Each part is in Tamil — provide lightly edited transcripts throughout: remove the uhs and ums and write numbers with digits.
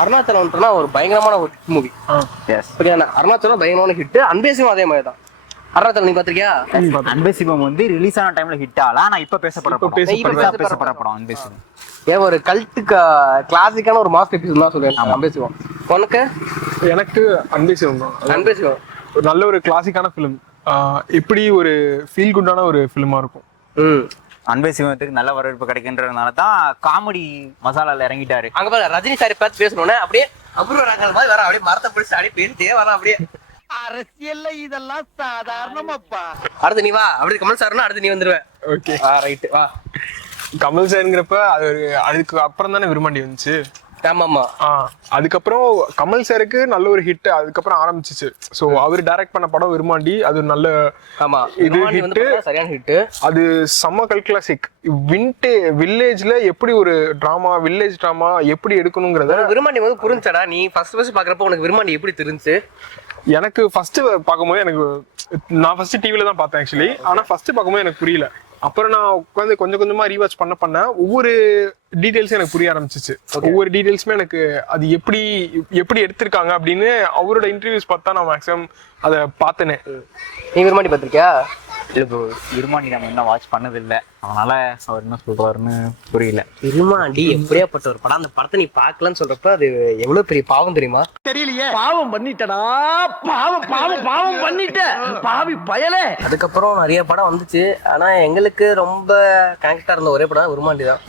அருணாச்சலம் ஒரு பயங்கரமான ஒரு மூவி. அருணாச்சலம் பயங்கரமான ஹிட். அன்பே சிவம் அதே மாதிரி தான். அருணாச்சலம் நீ பாத்திருக்கியா? அன்பே சிவம் வந்து ரிலீஸ் ஆன டைம்ல ஹிட் ஆகல. நான் இப்ப பேசப்படுற படம் அன்பே சிவம். ஏன் ஒரு கல்ட் கிளாசிக்கான ஒரு மாஸ்டர் பீஸ் தான் சொல்லுவேன் அன்பே சிவம். உனக்கு? எனக்கு அன்பே சிவம் தான். அன்பே சிவம் ஒரு நல்ல ஒரு கிளாசிக்கான ஃபிலிம். இப்படி ஒரு ஃபீல் குட்டான ஒரு ஃபிலிமா இருக்கும். அன்பே சிவத்துக்கு நல்ல வரவேற்பு கிடைக்கின்றதுனால தான் காமெடி மசாலால இறங்கிட்டாரு. அங்க பாருங்க ரஜினி சாரி பார்த்து பேசணும்னே அப்படியே அபூர்வ ராகங்கள் மாதிரி வர அப்படியே மரத்தை பிடிச்சி அப்படியே பேசிட்டே வர அப்படியே. அரசியல்ல இதெல்லாம் சாதாரணமாப்பா. அடுத்து நீ வா. அப்படி கமல் சார்னா அடுத்து நீ வந்துருவேன். ஓகே ரைட் வா. கமல் சார்ங்கிறப்ப அது அதுக்கு அப்புறம் தானே விரும்மாண்டி வந்துச்சு. ஆமாமா. அதுக்கப்புறம் கமல் சாருக்கு நல்ல ஒரு ஹிட் அதுக்கப்புறம் ஆரம்பிச்சிச்சு. சோ அவர் டைரக்ட் பண்ண படம் விரும்மாண்டி அது நல்ல இது ஹிட், சரியான ஹிட். அது செம்ம கல் கிளாசிக். வில்லேஜ்ல எப்படி ஒரு டிராமா, வில்லேஜ் டிராமா எப்படி எடுக்கணுங்கிறத விரும்மாண்டி வந்து புரிஞ்சடா. நீ ஃபர்ஸ்ட் பாக்குறப்ப உனக்கு விரும்மாண்டி எப்படி தெரிஞ்சு? எனக்கு ஃபர்ஸ்ட் பார்க்கும்போது நான் ஃபர்ஸ்ட் டிவில தான் பார்த்தேன் ஆக்சுவலி. ஆனா ஃபர்ஸ்ட் பார்க்கும்போது எனக்கு புரியல. அப்புறம் நான் உட்காந்து கொஞ்சம் கொஞ்சமா ரீவாச் பண்ண ஒவ்வொரு டீடைல்ஸும் எனக்கு புரிய ஆரம்பிச்சிச்சு. ஒவ்வொரு டீடைல்ஸுமே எனக்கு அது எப்படி எடுத்திருக்காங்க அப்படின்னு அவரோட இன்டர்வியூஸ் பார்த்தா நான் மேக்ஸிமம் அதை பார்த்தேனே. நீ விரும்மாண்டி பார்த்திருக்கியா? இல்ல ப்ரோ, விரும்மாண்டி நம்ம இன்னும் வாட்ச் பண்ணது இல்லை. அதனால அவர் என்ன சொல்றாருன்னு புரியல. விரும்மாண்டி எப்படியாப்பட்ட ஒரு படம். அந்த படத்தை நீ பார்க்கலன்னு சொல்றப்ப அது எவ்வளவு பெரிய பாவம் தெரியுமா? தெரியலையே. பாவம் பண்ணிட்டடா. பாவம் பண்ணிட்ட பாவி பயலே. அதுக்கப்புறம் நிறைய படம் வந்துச்சு. ஆனா எங்களுக்கு ரொம்ப கனெக்டா இருந்த ஒரே படம் விரும்மாண்டி தான்.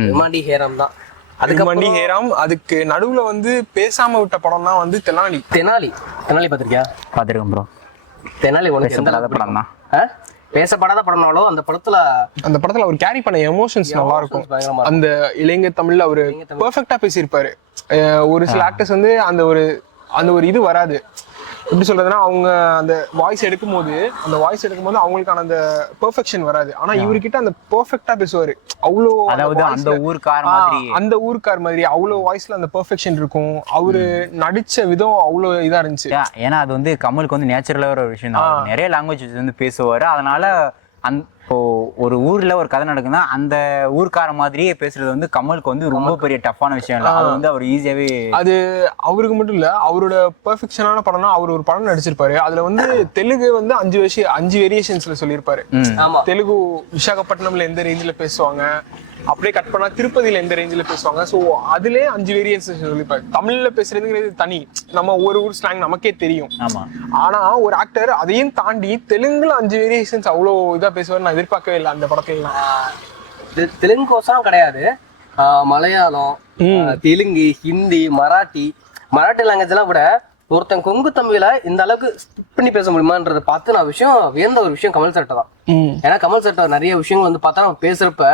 விரும்மாண்டி ஹேராம் தான். அதுக்கு ஹேராம். அதுக்கு நடுவுல வந்து பேசாம விட்ட படம்னா வந்து தெனாலி. பாத்திருக்கியா? பாத்திருக்கேன் ப்ரோ. தெனாலி உனக்கு எந்த படம் தான்? பேசப்படாத படம்னாலும் அந்த படத்துல அவர் கேரி பண்ண எமோஷன்ஸ் நல்லா இருக்கும். அந்த இளைஞர் தமிழ்ல அவரு பெர்ஃபெக்ட்டா பேசியிருப்பாரு. ஒரு சில ஆக்டர்ஸ் வந்து அந்த ஒரு இது வராது. எப்படி சொல்றதுன்னா அவங்க அந்த வாய்ஸ் எடுக்கும்போது அவங்களுக்கான அந்த பெர்ஃபெக்ஷன் வராது. ஆனா இவர்கிட்ட அந்த பெர்ஃபெக்ட்டா பேசுவாரு. அவ்வளோ அந்த ஊர்க்கார் மாதிரி அவ்வளோ வாய்ஸ்ல அந்த பெர்ஃபெக்ஷன் இருக்கும். அவரு நடிச்ச விதம் அவ்வளோ இதா இருந்துச்சு. ஏன்னா அது வந்து கமலுக்கு வந்து நேச்சுரலா ஒரு விஷயம் தான். நிறைய லாங்குவேஜ் வந்து பேசுவாரு. அதனால இப்போ ஒரு ஊர்ல ஒரு கதை நடக்குன்னா அந்த ஊர்க்கார மாதிரியே பேசுறது வந்து கமலுக்கு வந்து ரொம்ப பெரிய டஃப்பான விஷயம் இல்லை. அது வந்து அவர் ஈஸியாவே, அது அவருக்கு மட்டும் இல்ல, அவரோட பெர்ஃபெக்ஷனான படம்னா அவர் ஒரு படம் நடிச்சிருப்பாரு. அதுல வந்து தெலுங்கு வந்து 5 வேரியேஷன்ஸ்ல சொல்லியிருப்பாரு. தெலுங்கு விசாகப்பட்டினம்ல எந்த ரேஞ்சில பேசுவாங்க, அப்படியே கட் பண்ணா திருப்பதியில எந்த ரேஞ்சில பேசுவாங்க. ஸோ அதுலேயே 5 வேரியன்ஸ் சொல்லியிருப்பாரு. தமிழ்ல பேசுறதுங்கிறது தனி, நம்ம ஒரு ஊர் ஸ்லாங் நமக்கே தெரியும். ஆனா ஒரு ஆக்டர் அதையும் தாண்டி தெலுங்குல 5 வேரியேஷன்ஸ் அவ்வளோ இதா பேசுவாரு. நான் எதிர்பார்க்கவே இல்லை அந்த படத்தையெல்லாம். தெலுங்கு கோசம் கிடையாது, மலையாளம், தெலுங்கு, ஹிந்தி, மராட்டி லாங்குவேஜ் எல்லாம் கூட ஒருத்தன் கொங்கு தமிழ இந்த அளவுக்கு ஸ்கிப் பண்ணி பேச முடியுமான்றத பார்த்து நான் வியந்த ஒரு விஷயம் கமல் சார்ட்ட தான். ஏன்னா கமல் சார்ட்ட நிறைய விஷயங்கள் வந்து பார்த்தா நம்ம பேசுறப்ப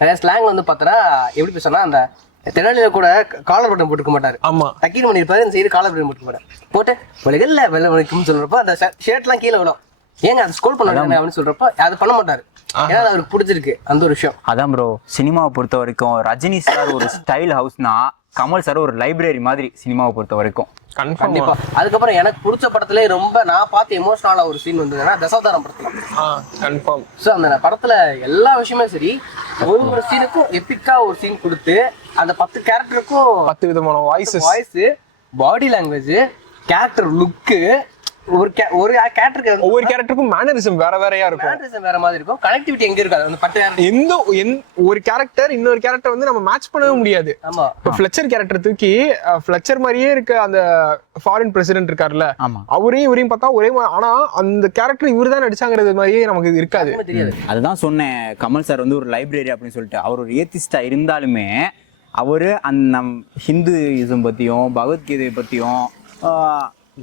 நிறைய ஸ்லாங் வந்து பார்த்தா எப்படி பேசுனா, அந்த தெனாலியில கூட காலர் பட்டன் போட்டுக்க மாட்டாரு. டக்கீர் பண்ணிருப்பாரு, இந்த சைடு காலர் பட்டன் போட்டுக்க மாட்டாரு. போட்டு வெள்ளை வெள்ளை வலிக்கும்னு சொல்றப்ப அந்த ஷர்ட் எல்லாம் கீழே விடும். ஏங்க அதை ஸ்கோல் பண்ண அப்படின்னு சொல்றப்ப அது பண்ண மாட்டாரு. ஏன்னா அவருக்கு பிடிச்சிருக்கு அந்த ஒரு விஷயம். அதான் ப்ரோ, சினிமாவை பொறுத்த வரைக்கும் ரஜினி சார் ஒரு ஸ்டைல் ஹவுஸ்னா கமல் சார் ஒரு லைப்ரரி மாதிரி சினிமாவை பொறுத்த வரைக்கும். கண்டிப்பா. அதுக்கப்புறம் எனக்கு பிடிச்ச படத்துல ரொம்ப நான் பார்த்து எமோஷனலா ஒரு சீன் வந்ததுன்னா தசாவதாரம் படத்துல. சோ அந்த படத்துல எல்லா விஷயமே சரி, ஒரு சீனுக்கும் எபிக்கா ஒரு சீன் கொடுத்து அந்த 10 கேரக்டருக்கும் 10 விதமான வாய்ஸ், பாடி லாங்குவேஜ், கேரக்டர் லுக்கு, ஒவ்வொரு கேரக்டருக்கும் மேனரிசம் வேறையா இருக்கும். மேனரிசம் வேற மாதிரி இருக்கும். கனெக்டிவிட்டி எங்க இருக்காது அந்த 10 ஒரு கேரக்டர் இன்னொரு கேரக்டர் வந்து நம்ம மேட்ச் பண்ணவே முடியாது. ஆமா, இப்போ ஃப்ளெச்சர் கேரக்டர் தூக்கி ஃப்ளெச்சர் மாதிரியே இருக்க அந்த ஃபாரின் பிரசிடென்ட் இருக்காருல்ல, இவரையும் பார்த்தா ஒரே மாதிரி, ஆனா அந்த கேரக்டர் இவருதான் நடிச்சாங்கிறது மாதிரியே நமக்கு இருக்காது. அதுதான் சொன்னேன், கமல் சார் வந்து ஒரு லைப்ரரி அப்படின்னு சொல்லிட்டு. அவர் ஒரு ஏத்திஸ்டா இருந்தாலுமே அவரு அந்த ஹிந்துயிசம் பத்தியும் பகவத்கீதை பத்தியும்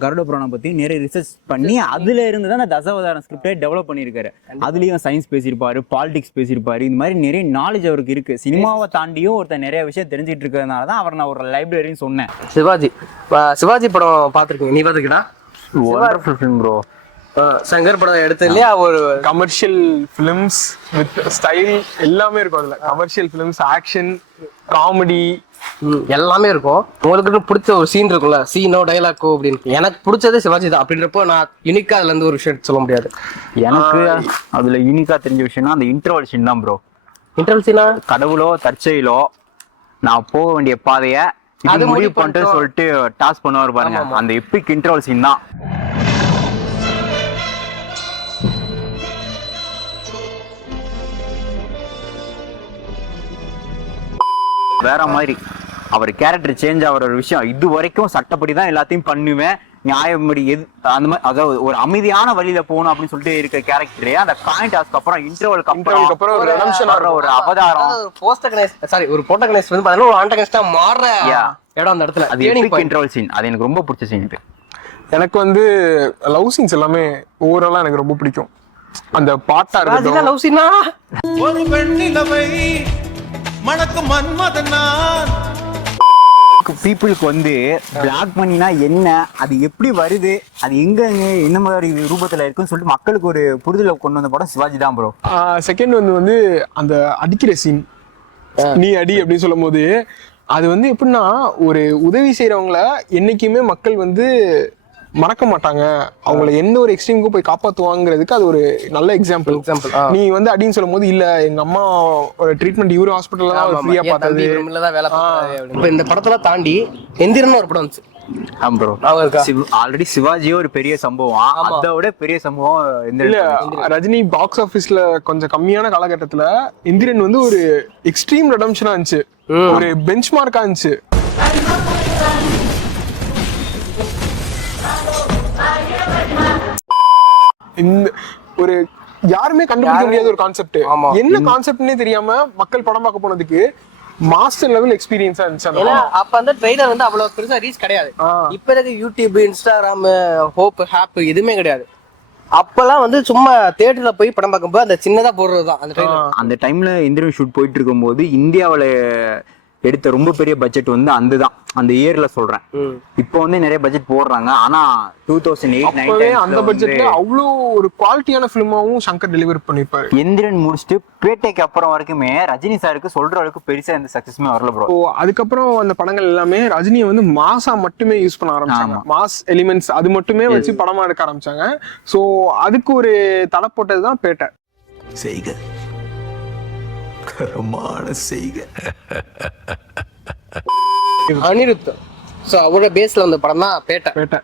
கருட புராணம் பத்தி நிறைய ரிசர்ச் பண்ணி அதுல இருந்து தான் அந்த தசாவதாரம் ஸ்கிரிப்டை டெவலப் பண்ணியிருக்காரு. அதுலயும் சயின்ஸ் பேசியிருப்பாரு, பாலிடிக்ஸ் பேசியிருப்பாரு. இந்த மாதிரி நிறைய நாலேஜ் அவருக்கு இருக்கு. சினிமாவை தாண்டியும் ஒருத்தர் நிறைய விஷயம் தெரிஞ்சுட்டு இருக்கிறதுனால தான் அவர் நான் ஒரு லைப்ரரின்னு சொன்னேன். சிவாஜி படம் பார்த்துருக்கீங்க? நீ பார்த்துக்கிட்டா? Wonderful film bro. சங்கர் படம் எடுத்து இல்லையா, ஒரு கமர்ஷியல் பிலிம்ஸ் வித் ஸ்டைல் எல்லாமே இருக்கும் அதுல. கமர்ஷியல் பிலிம்ஸ், ஆக்ஷன், காமெடி எல்லாமே இருக்கும். உங்களுக்கு பிடிச்ச ஒரு சீன் இருக்கும்ல, சீனோ டைலாக்கோ அப்படின்னு. எனக்கு பிடிச்சது சிவாஜி தான். அப்படின்றப்போ நான் யூனிக்கா அதுல இருந்து ஒரு விஷயம் சொல்ல முடியாது. எனக்கு அதுல யூனிக்கா தெரிஞ்ச விஷயம்னா அந்த இன்டர்வல் சீன் தான் ப்ரோ. இன்டர்வல் சீனா கடவுளோ தற்செயலோ நான் போக வேண்டிய பாதைய அது முடிவு பண்ணிட்டு சொல்லிட்டு டாஸ் பண்ணுவார் பாருங்க, அந்த எப்பிக் இன்டர்வல் சீன் தான். வேற மாதிரி அவர் கேரக்டர் சேஞ்ச் ஆகிற ஒரு விஷயம். இது வரைக்கும் சட்டப்படி தான் எல்லாத்தையும் பண்ணுவேன், நியாயப்படி எது அந்த மாதிரி, அதாவது ஒரு அமைதியான வழியில போகணும் அப்படின்னு சொல்லிட்டு இருக்க கேரக்டரே அந்த காயின் டாஸ்க்கு அப்புறம் இன்டர்வலுக்கு அப்புறம் ஒரு அவதாரம், ஒரு புரோட்டகனிஸ்ட் வந்து பாத்தீங்கன்னா ஒரு ஆன்டகனிஸ்டா மாறுற இடம் அந்த இடத்துல. அது எபிக் இன்டர்வல் சீன், அது எனக்கு ரொம்ப பிடிச்ச சீன். எனக்கு வந்து லவ் சீன்ஸ் எல்லாமே ஓவராலா எனக்கு ரொம்ப பிடிக்கும். அந்த பாட்டா இருக்கட்டும், லவ் சீனா ஒரு பெண்ணிலவை மணக்கு மன்மதனா பீப்புளுக்கு வந்து பிளாக் மணினா என்ன, அது எப்படி வருது, அது எங்க என்ன மாதிரி ரூபத்துல இருக்குன்னு சொல்லிட்டு மக்களுக்கு ஒரு புரிதலை கொண்டு வந்த படம் சிவாஜி தான் ப்ரோ. செகண்ட் வந்து அந்த அடிக்கிற சீன், நீ அடி அப்படின்னு சொல்லும் போது அது வந்து எப்படின்னா ஒரு உதவி செய்யறவங்கள என்னைக்குமே மக்கள் வந்து மறக்க மாட்டாங்க, அவங்கள எந்த ஒரு எக்ஸ்ட்ரீமுக்கும் போய் காப்பாத்துவாங்கிறதுக்கு அது ஒரு நல்ல எக்ஸாம்பிள். நீ வந்து அப்படின்னு சொல்லும் போது இல்ல எங்க அம்மா ஒரு ட்ரீட்மெண்ட் இவரு ஹாஸ்பிட்டல்ல தான் ஃப்ரீயா பார்த்தது. இந்த படத்துல தாண்டி எந்திரன் ஒரு படம் வந்துச்சு ஆல்ரெடி சிவாஜியோ ஒரு பெரிய சம்பவம், அதோட பெரிய சம்பவம் இல்ல. ரஜினி பாக்ஸ் ஆபீஸ்ல கொஞ்சம் கம்மியான காலகட்டத்துல எந்திரன் வந்து ஒரு எக்ஸ்ட்ரீம் ரெடம்ஷனா இருந்துச்சு, ஒரு பெஞ்ச் மார்க்கா இருந்துச்சு. இந்த ஒரு யாருமே கண்டுபிடிக்க முடியாத ஒரு கான்செப்ட், என்ன கான்செப்ட்னே தெரியாம மக்கள் படம் பார்க்க போனதுக்கு மாஸ்டர் லெவல் எக்ஸ்பீரியன்ஸா இருந்துச்சு. அப்ப அந்த ட்ரெய்லர் வந்து அவ்வளவு பெருசா ரீச் கிடையாது. இப்ப இருக்க யூடியூப், இன்ஸ்டாகிராம், ஹோப், ஹாப் எதுவுமே கிடையாது. அப்பெல்லாம் வந்து சும்மா தியேட்டர்ல போய் படம் பார்க்கும்போது அந்த சின்னதா போடுறதுதான் அந்த ட்ரெய்லர். அந்த டைம்ல இந்திரன் ஷூட் போயிட்டு இருக்கும் போது இந்தியாவில எடுத்த ரொம்ப பெரிய பட்ஜெட் வந்து அந்த இயர்ல சொல்றேன். இப்போ வந்து நிறைய பட்ஜெட் போடுறாங்க, ஆனா 2008 அந்த பட்ஜெட்ல அவ்வளவு ஒரு குவாலிட்டியான பிலிமாவும் சங்கர் டெலிவரி பண்ணிருப்பாரு. எந்திரன் முடிச்சுட்டு பேட்டைக்கு அப்புறம் வரைக்குமே ரஜினி சாருக்கு சொல்ற அளவுக்கு பெருசா எந்த சக்சஸ்மே வரல ப்ரோ. அதுக்கப்புறம் அந்த படங்கள் எல்லாமே ரஜினியை வந்து மாசா மட்டுமே யூஸ் பண்ண ஆரம்பிச்சாங்க, மாஸ் எலிமெண்ட்ஸ் அது மட்டுமே வச்சு படமா எடுக்க ஆரம்பிச்சாங்க. சோ அதுக்கு ஒரு தடை போட்டதுதான் பேட்டை. செய்க கரமான செய்க அனிருத், சோ அவரோட பேஸ்ல வந்த படம் தான் பேட்டை.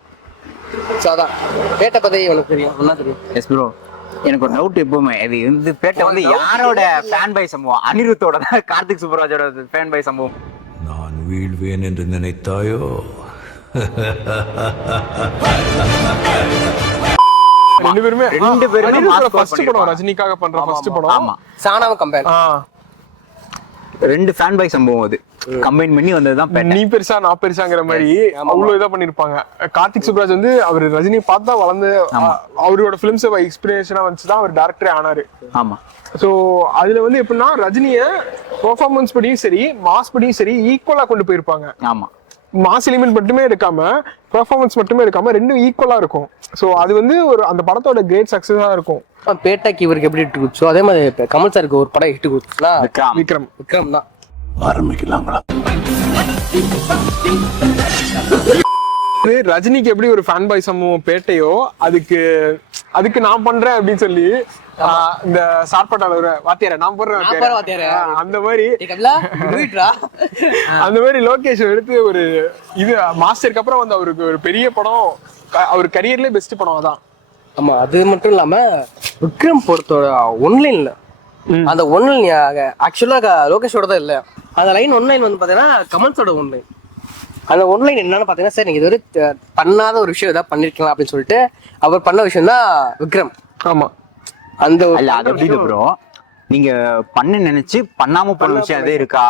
சோ அதான் பேட்டை பத்தி எனக்கு தெரியும், என்ன தெரியும். எஸ் ப்ரோ, எனக்கு ஒரு டவுட் எப்பவுமே, இது வந்து பேட்டை வந்து யாரோட ஃபேன் பை சம்பவம்? அனிருத்தோட தான், கார்த்திக் சுப்ராஜோட ஃபேன் பை சம்பவம். நான் வீழ்வேன் என்று நினைத்தாயோ? ரெண்டு பேருமே ஃபர்ஸ்ட் படம் ரஜினிக்காக பண்ற ஃபர்ஸ்ட் படம். ஆமா, சானாவ கம்பேர் ரெண்டு ஃபேன் பை சம்பவம் அது கம்பைன் பண்ணி வந்ததுதான் பேட்டை. நீ பெருசா நான் பெருசாங்கிற மாதிரி அவ்வளவு இதா பண்ணிருப்பாங்க. கார்த்திக் சுப்ராஜ் வந்து அவர் ரஜினி பார்த்தா வளர்ந்து அவரோட பிலிம்ஸ் இன்ஸ்பிரேஷனா வந்துச்சுதான் அவர் டைரக்டரே ஆனாரு. ஆமா. சோ அதுல வந்து எப்படின்னா ரஜினிய பெர்ஃபார்மன்ஸ் படியும் சரி மாஸ் படியும் சரி ஈக்குவலா கொண்டு போயிருப்பாங்க. ஆமா, மாஸ் எலிமெண்ட் மட்டுமே எடுக்காம பெர்ஃபார்மன்ஸ் மட்டுமே எடுக்காம ரெண்டும் ஈக்குவலா இருக்கும். சோ அது வந்து ஒரு அந்த படத்தோட கிரேட் சக்சஸா இருக்கும். பேட்டைக்கு இவருக்கு எப்படி ஹிட் கொடுச்சோ அதே மாதிரி கமல் சாருக்கு ஒரு படம் ஹிட் கொடுத்துச்சுன்னா விக்ரம் தான். ஆரம்பிக்கலாங்களா? ரஜினிக்கு எப்படி ஒரு ஃபேன் பாய் சம்பவம் பேட்டையோ அதுக்கு நான் பண்றேன் அப்படின்னு சொல்லி இந்த சார்பட்டாளர் வாத்தியார நான் போடுறேன் அந்த மாதிரி லோகேஷ் எடுத்து ஒரு இது மாஸ்டருக்கு அப்புறம் வந்து அவருக்கு ஒரு பெரிய படம், அவர் கரியர்லயே பெஸ்ட் படம் அதான். ஆமா, அது மட்டும் இல்லாம விக்ரம் பொறுத்தோட ஒன்லைன்ல அந்த ஒன்லைன் ஆக்சுவலா லோகேஷோட தான் இல்ல, அந்த லைன் ஒன்லைன் வந்து பாத்தீங்கன்னா கமல்ஸோட ஒன்லைன். அந்த ஒன்லைன் என்னன்னு பாத்தீங்கன்னா, சார் நீங்க இதுவரை பண்ணாத ஒரு விஷயம் ஏதாவது பண்ணிருக்கலாம் அப்படின்னு சொல்லிட்டு அவர் பண்ண விஷயம் தான் விக்ரம். ஆமா, அந்த ப்ரோ நீங்க பண்ண நினைச்சு பண்ணாம போன விஷயம் அதே இருக்கா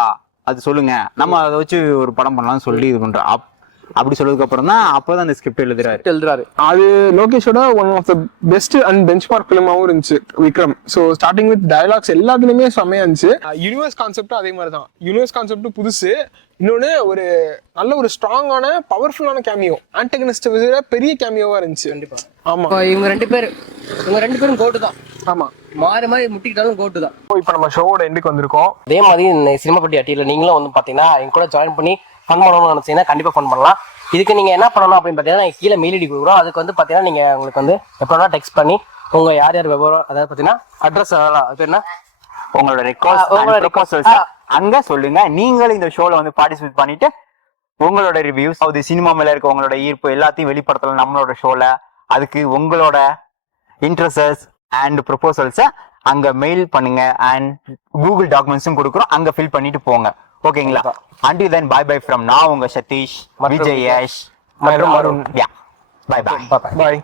அது சொல்லுங்க, நம்ம அதை வச்சு ஒரு படம் பண்ணலாம்னு சொல்லி இது பண்றோம். அப்படி சொல்றதுக்கு அப்புறம் தான் அப்பதான் அந்த ஸ்கிரிப்ட் எழுதுறாரு. அது லோகேஷோட one of the best and benchmark ஃபிலிமாவும் இருந்துச்சு Vikram. So starting with dialogues எல்லாத்துலயுமே செம்மையா இருந்துச்சு. யூனிவர்ஸ் கான்செப்டும் அதே மாதிரி தான். யூனிவர்ஸ் கான்செப்டும் புதுசு, இன்னொன்னு ஒரு நல்ல ஒரு ஸ்ட்ராங்கான பவர்ஃபுல்லான கேமியோ, ஆன்டகனிஸ்ட் விட பெரிய கேமியோவா இருந்துச்சு. கண்டிப்பா. ஆமா, இவங்க ரெண்டு பேரும் கோட்டு தான். ஆமா, மாறி முட்டிக்கிட்டாலும் கோட்டு தான். இப்போ நம்ம ஷோவோட எண்டுக்கு வந்திருக்கோம். அதே மாதிரி இந்த சினிமா பட்டி அட்டியில நீங்களும் வந்து பாத்தீங்கன்னா எங்க கூட ஜாயின் பண்ணி ஃபன் பண்ணணும்னு நினைச்சீங்கன்னா கண்டிப்பா ஃபன் பண்ணலாம். இதுக்கு நீங்க என்ன பண்ணணும் அப்படின்னு பாத்தீங்கன்னா நாங்க கீழே மெயில் ஐடி கொடுக்குறோம். அதுக்கு வந்து பாத்தீங்கன்னா நீங்க உங்களுக்கு வந்து எப்படின்னா டெக்ஸ்ட் பண்ணி உங்க யார் விவரம், அதாவது பாத்தீங்கன்னா அட்ரஸ், அது என்ன உங்களோட ரெக்வஸ்ட் உங்களோட ப்ரொபோசல்ஸ் அங்க சொல்லுங்க. நீங்களும் இந்த ஷோல வந்து பார்ட்டிசிபேட் பண்ணிட்டு உங்களோட ரிவ்யூஸ், அது சினிமா மேல இருக்க உங்களோட ஈர்ப்பு எல்லாத்தையும் வெளிப்படுத்தலாம் நம்மளோட ஷோல. அதுக்கு உங்களோட இன்ட்ரெஸ்ட்ஸ் அண்ட் ப்ரொபோசல்ஸை அங்க மெயில் பண்ணுங்க. அண்ட் கூகுள் டாக்குமெண்ட்ஸும் கொடுக்குறோம், அங்க ஃபில் பண்ணிட்டு போங்க. ஓகேங்களா? until then bye bye from நான் உங்க சதீஷ், விஜய், யஷ் மற்றும் அருண். By by. பாய்.